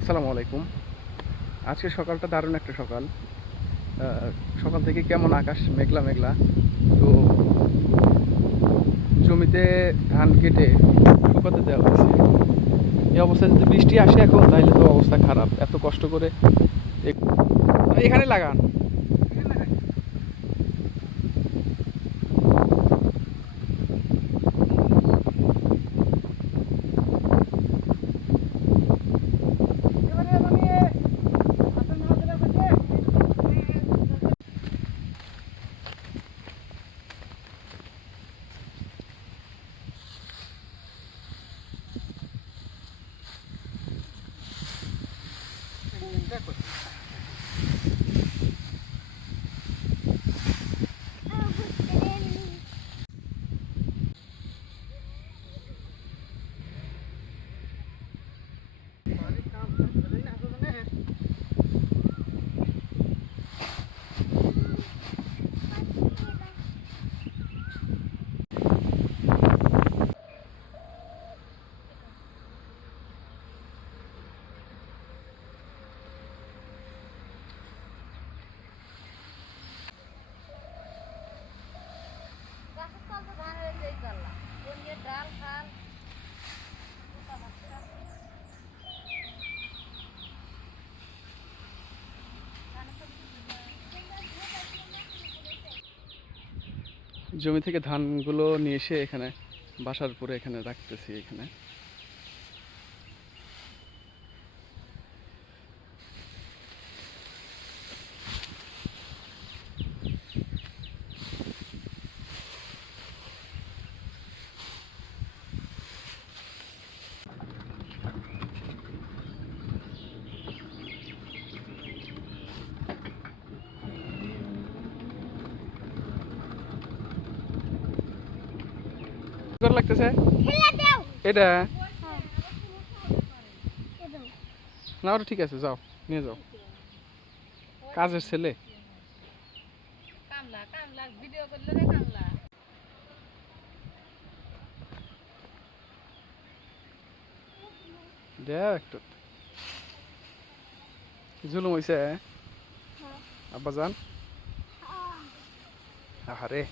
আসসালামু আলাইকুম। আজকে সকালটা দারুণ একটা সকাল। সকাল থেকে কেমন আকাশ মেঘলা মেঘলা। তো জমিতে ধান কেটে শুকাতে দেওয়া হয়েছে। এই অবস্থায় যদি বৃষ্টি আসে এখন তাহলে তো অবস্থা খারাপ। এত কষ্ট করে এখানে লাগান। জমি থেকে ধানগুলো নিয়ে এসে এখানে বাসার পরে এখানে রাখতেছি এখানে। কত লাগতেছে এটা? না ওটা ঠিক আছে, যাও নিয়ে যাও। কাজের ছেলে দেখ একটু জুলুম হয়েছে আব্বা যান। আহারে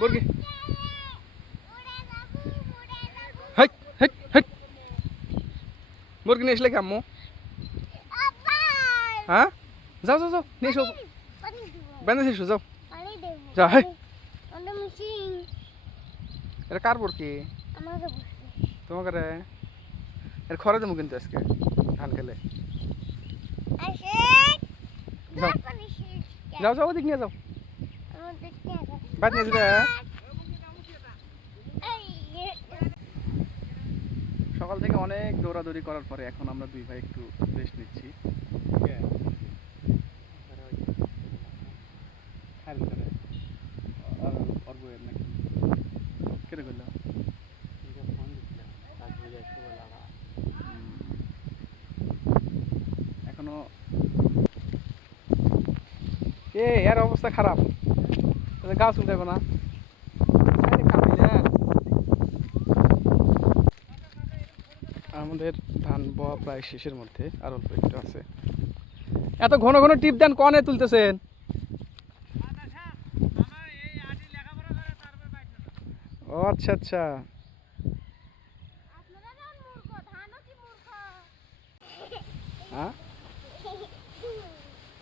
মুরগি হেই হেই হেই মুরগি নিয়ে আসলে কেমন? হ্যাঁ যাও যাও যাও নিয়ে এসো, বেঁধে এসো, যাও যাও। হেই এটা কার মুরগি? তোমাকে রে এর খরা দেবো কিন্তু আজকে ধান খেলে। যাও যাও ওদিক নিয়ে যাও, বাদ নিয়ে যাবে। সকাল থেকে অনেক দৌড়াদৌড়ি করার পরে এখন আমরা দুই ভাই একটু রেস্ট নিচ্ছি। কেটে করলাম এখনো এর অবস্থা খারাপ, গাছ উঠাবো না। আমাদের ধান বোয়া প্রায় শেষের মধ্যে, আর অল্প একটু আছে। এত ঘন ঘন টিপ দেন কনে তুলতেছেন? ও আচ্ছা আচ্ছা, হ্যাঁ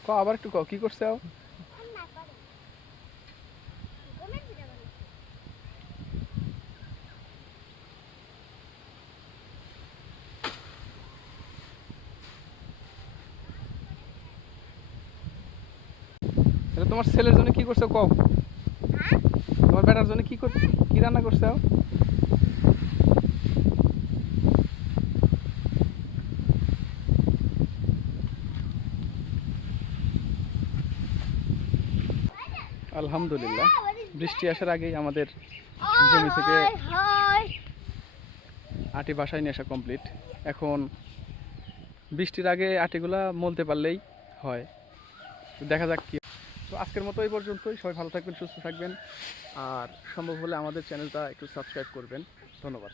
ক আবার একটু ক কি করছে? এটা তোমার ছেলের জন্য কি করছো কও? তোমার বেটার জন্য কি রান্না করছো? আলহামদুলিল্লাহ, বৃষ্টি আসার আগেই আমাদের জমি থেকে আটি বাসায় নিয়ে আসা কমপ্লিট। এখন বৃষ্টির আগে আটিগুলা মলতে পারলেই হয়, দেখা যাক কি। তো আজকের মতো এই পর্যন্তই। সবাই ভালো থাকবেন, সুস্থ থাকবেন, আর সম্ভব হলে আমাদের চ্যানেলটা একটু সাবস্ক্রাইব করবেন। ধন্যবাদ।